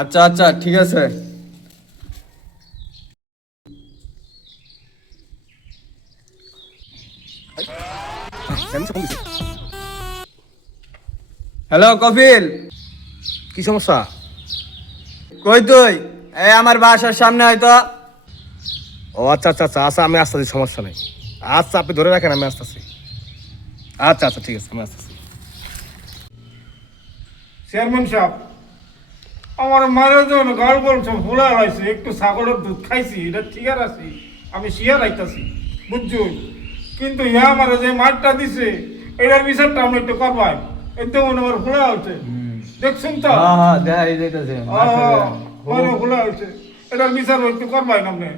আচ্ছা আচ্ছা ঠিক আছে। হ্যালো কপিল, কি সমস্যা? কই তুই? এই আমার বাসার সামনে হয়তো। ও আচ্ছা আচ্ছা আচ্ছা আচ্ছা, আমি আসতেছি, সমস্যা নেই। আচ্ছা, আপনি ধরে রাখেন, আমি আসতেছি। আচ্ছা আচ্ছা ঠিক আছে, আমি আসতেছি। চেয়ারম্যান সাহেব, আমার মায়ের জন্য গাল বলছো ভুলা হয়েছে, একটু ছাগলের দুধ খাইছি, এটা ঠিক আছে, আমি শিয়ার আইতাছি, বুঝছো? কিন্তু ইয়া আমার যে মাঠটা দিছে এটার বিচারটা আমি একটু করবাই, এতে মনে আমার ভুলা হচ্ছে, দেখছেন তো? হ্যাঁ হ্যাঁ দেখাই যাইতেছে। মানে ভুলা হচ্ছে, এটার বিচার একটু করবাই না আপনি।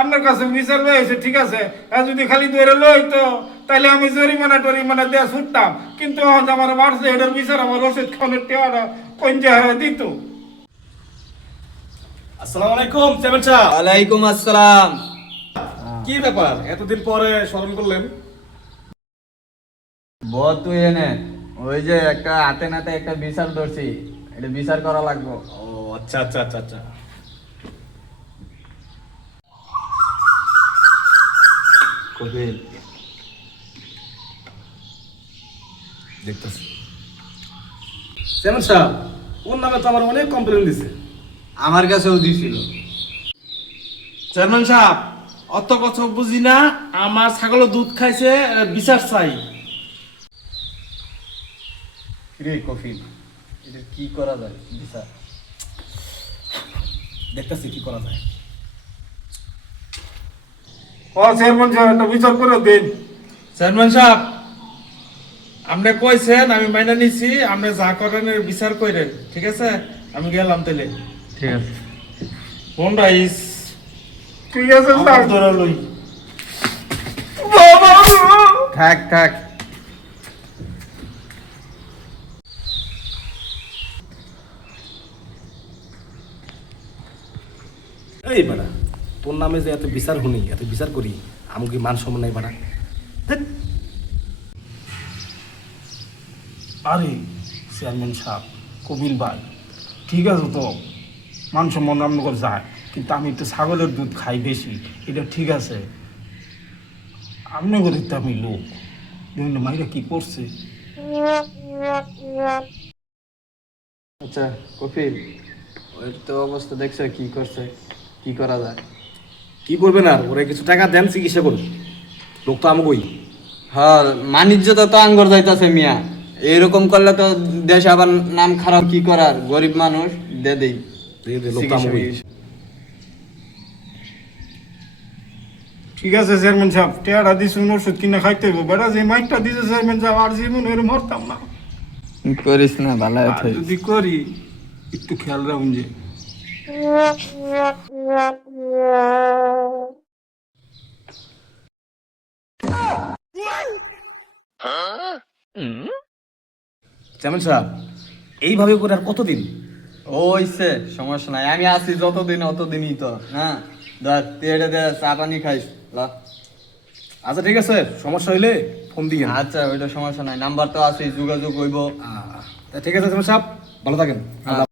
আপনার কাছে বিচার রয়েছে, ঠিক আছে, আর যদি খালি দৌড়ে লই তো তাহলে আমি জরিমানা দেওয়া ছুটতাম, কিন্তু এখন যে আমার মারছে এটার বিচার আমার রসিদ খানের টেয়ারা কোন জায়গায় দিত। আসসালামু আলাইকুম চেয়ারম্যান সাহেব। ওয়ালাইকুম আসসালাম। কি ব্যাপার, এতদিন পরে স্মরণ করলেন? বল তুই এনে, ওই যে একটা হাতে নাতে একটা বিচার ধরছি, এটা বিচার করা লাগবো। ও আচ্ছা আচ্ছা আচ্ছা আচ্ছা। কপিল, দেখতেছি চেয়ারম্যান সাহেব, ওর নামে তো আমার অনেক কমপ্লেন দিছে। আমার কাছেও দিছিল। চেয়ারম্যান সাহেব, অত কথা বুঝি না, আমার ছাগলের দুধ খাইছে, বিচার চাই। রে কপিল, এটা কি করা যায় বিচার? দেখতেছি কি করা যায়। চেয়ারম্যান সাহেব, একটা বিচার করে দিন। চেয়ারম্যান সাহেব, আপনি কইছেন, আমি মাইনা নিছি, আপনি যা করেন এর বিচার করেন, ঠিক আছে? আমি গেলাম তাহলে। ঠিক আছে। ফোন রাইস ঠিক আছে স্যার। ধরে লই। বাবা! থাক থাক। এই বাড়া, তোর নামে যে এত বিচার শুনি, এত বিচার করি, আমি কি মান সম্মান নাই বাড়া? ধ্যাৎ। আরে চেয়ারম্যান সাহেব, কবিল ভাই, ঠিক আছে তো, মান সম্মান আপনার যায়, কিন্তু আমি একটু ছাগলের দুধ খাই বেশি, এটা ঠিক আছে। আপনাকে দেখতে আমি লোক, দেখুন মাইরা কি করছে। আচ্ছা কপিল, ওর তো অবস্থা দেখছো কি করছে, কি করা যায়? কি করবেন আর, ওরা কিছু টাকা দেন, চিকিৎসা করুন। লোক তো আমাকেই। হ্যাঁ, বাণিজ্যটা তো আঙ্গর যাইতাছে মিয়া। এরকম করলে তো দেশ আবার নাম খারাপ, কি করার, গরিব মানুষ দে দেই। লোক তো আমাকেই। ঠিক আছে চেয়ারম্যান সাহেব, টেয়ারা দিছি, ওষুধ কিনে খাইতে হবে, বেটা যে মাইকটা দিছে চেয়ারম্যান সাহেব, আর জীবন এর মরতাম না। করিস না, ভালো আর যদি করি একটু খেয়াল রাখুন যে। চেয়ারম্যান সাহেব, এইভাবে করে আর কতদিন? ওইছে, সমস্যা নাই, আমি আছি যতদিন অতদিনই তো। হ্যাঁ ধর, তুই এটা দে, চা পানি খাইস ল। আচ্ছা ঠিক আছে, সমস্যা হইলে ফোন দিয়ে। আচ্ছা ওইটা সমস্যা নাই, নাম্বার তো আছে, যোগাযোগ হইব। ঠিক আছে চেয়ারম্যান সাহেব, ভালো থাকেন। আল্লাহ